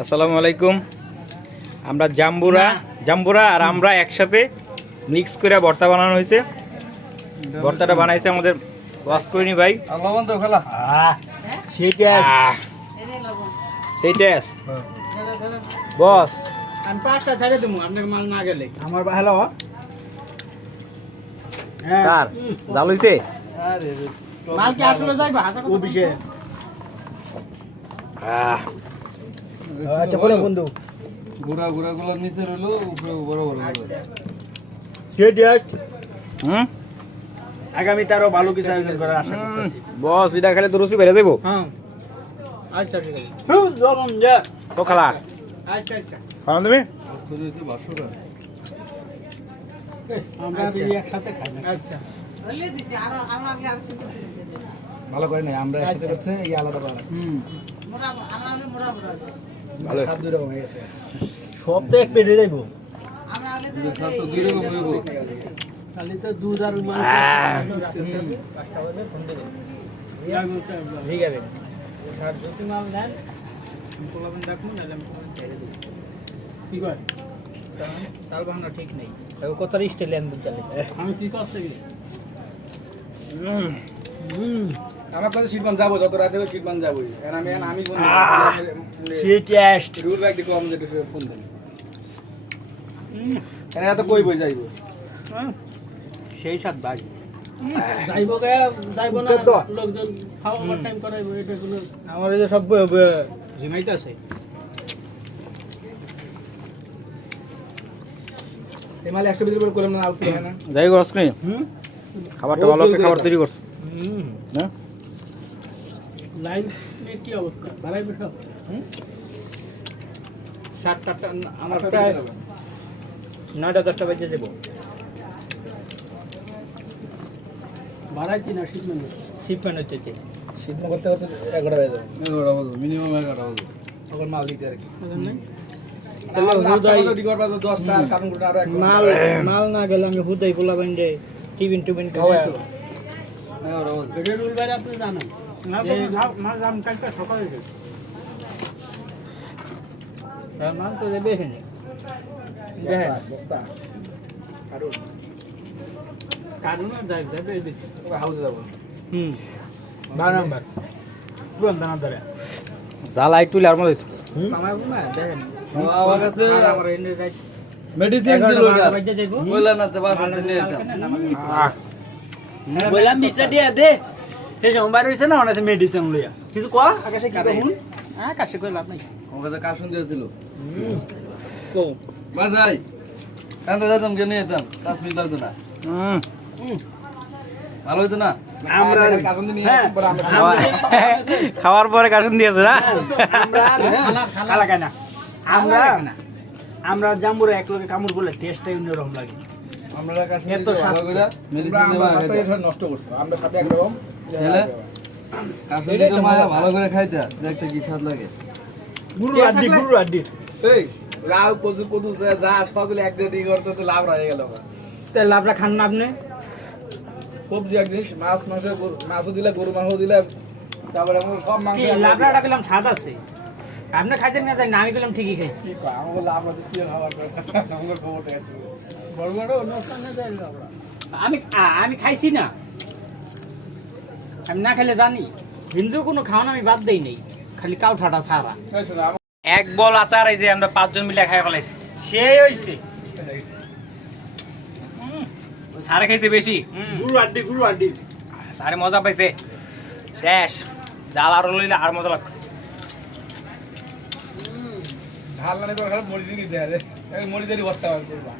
আসসালামু আলাইকুম। আমরা জাম্বুরা জাম্বুরা আর আমরা একসাথে মিক্স করে ভর্তা বানানো হয়েছে। ভর্তাটা বানাইছে আমাদের ওয়াশ করিনি ভাই। আল্লাহ বন্ধু খেলা। সেই টেস্ট সেই টেস্ট বস আমি পাঁচটা ছেড়ে দেবো আপনার মাল না গেলে। আমার হ্যালো। হ্যাঁ। স্যার জাল হইছে? আরে মাল কি আসলে যাইবা? হাতে ও আচ্ছা বলো বন্ধু। গুড়া গুড়া গুলো নিচে রইল উপরে বড় বড় হুম? আগামী তারও ভালো কিছু আয়োজন করার আশা করতেছি। বস এটা খেলে তো রুচি বেড়ে দেবো হ্যাঁ আচ্ছা ঠিক আছে। হুম, চলুন যা। তো খেলা। আচ্ছা আচ্ছা। খাওয়া তুমি? আমরা একসাথে খাই। আচ্ছা। ভালো করে নাই আমরা একসাথে করছে এই আলাদা আলাদা হুম। ভালো। স্বাদ দুই রকম হয়ে গেছে। সব তো এক পেটে যাইবো। খালি তো দুধ আর ঠিক আছে। স্যার যদি মাল নেন পোলাবেন রাখুন নাহলে আমি তোমাকে ছেড়ে দেবো। কি কয়? তাল ঠিক নেই। কথার স্টাইলে চলে আমি কি করতে কি আমার কাছে যাব যত রাতে হোক যাবোই। আর আমি আমি রুল ব্যাগ দেখো আমাদের ফোন দেন। এরা তো কই বই যাইবো? সেই স্বাদ ভাই। যাইব গে যাইব না লোকজন খাওয়া টাইম করাইব এটা গুলো। আমার এই যে সব করে করলাম না আউট হয় না? যাই করস নি। খাবারটা ভালো খাবার তৈরি করছ হ্যাঁ? লাইন কি অবস্থা? ভালাই বেশ সাতটা আমার প্রায় নয়টা দশটা বাজে দেবো। বাড়াইছি না শীত শিপমেন্ট হচ্ছে শীতমান করতে করতে এগারো যাবে। এগারোটা বাজে মিনিমাম এগারোটা বাজে তখন মাল দিতে আর কি। না গেলে আমি হুদাই পোলা বাইন্ডে টিফিন রুল বাইরে আপনি জানেন। মাল তো দেবে এখানে বস্তা, বস্তা আর কারণ যাই যাবে এদিকে হাউসে যাব হুম। দানাম্বার পুরান দানা ধরে জাল তুলে আর মধ্যে আমার না দেখেন আমার কাছে আমার এনে রাইট মেডিসিন ছিল ওটা বাজে যাইবো বললেন না তো বাসাতে নিয়ে যেতাম বললাম দিয়ে দে সেই সোমবার হয়েছে না ওনাতে মেডিসিন লইয়া। কিছু ক আকাশে কি কহুন হ্যাঁ কাছে কই লাভ নাই। আমার কাছে কাশুন দিয়েছিল কো বাসাই কান্দে যেতাম কে নিয়ে যেতাম পাঁচ মিনিট লাগতো না হুম। ভালো হইতো না? আমরা কারণ নিয়ে হ্যাঁ, খাওয়ার পরে কাটুন দিয়েছে না? আমরা আমরা জাম্বুরে এক লগে কামড় করলে টেস্টটাই অন্যরকম লাগে। আমরা এত ভালো করে মেডিসিন আমরা দেওয়া আমরা এটা নষ্ট করছ। আমরা সাথে একরকম তাহলে? মায়া ভালো করে খাইতে দেখতে কি স্বাদ লাগে? গুরু আড্ডি গুরু আড্ডি। এই রাও কচু কচু যা সবগুলো এক দিয়ে করতে তো লাভ গেল তাই লাভটা খান না আপনি? সবজি এক জিনিস মাছ মাংস মাছও দিলে গরু মাংস দিলে তারপরে সব মাংস কি লাভটা গেলাম স্বাদ আছে? আপনি খাইছেন না তাই না আমি গেলাম ঠিকই খাইছি। কি কয়, আমাকে কি খাবার আমার খবরটা আছে বড় বড় অনুষ্ঠানে যাই আমি আমি খাইছি না। আমি না খেলে জানি। হিন্দু কোনো খাওয়ানো আমি বাদ দেই নাই। খালি কাউঠাটা ছাড়া। এই এক বল আচার এই যে আমরা পাঁচজন মিলে খাই ফেলাইছি। সেই হইছে। সারে খাইছে বেশি। গুরু আড্ডি গুরু আড্ডি। সারে মজা পাইছে। শেষ। জাল আরও লইলে আর মজা লাগবে ঝাল না করে খারাপ মরিচ দিয়ে দিয়ে মরিচেরই বস্তা করবা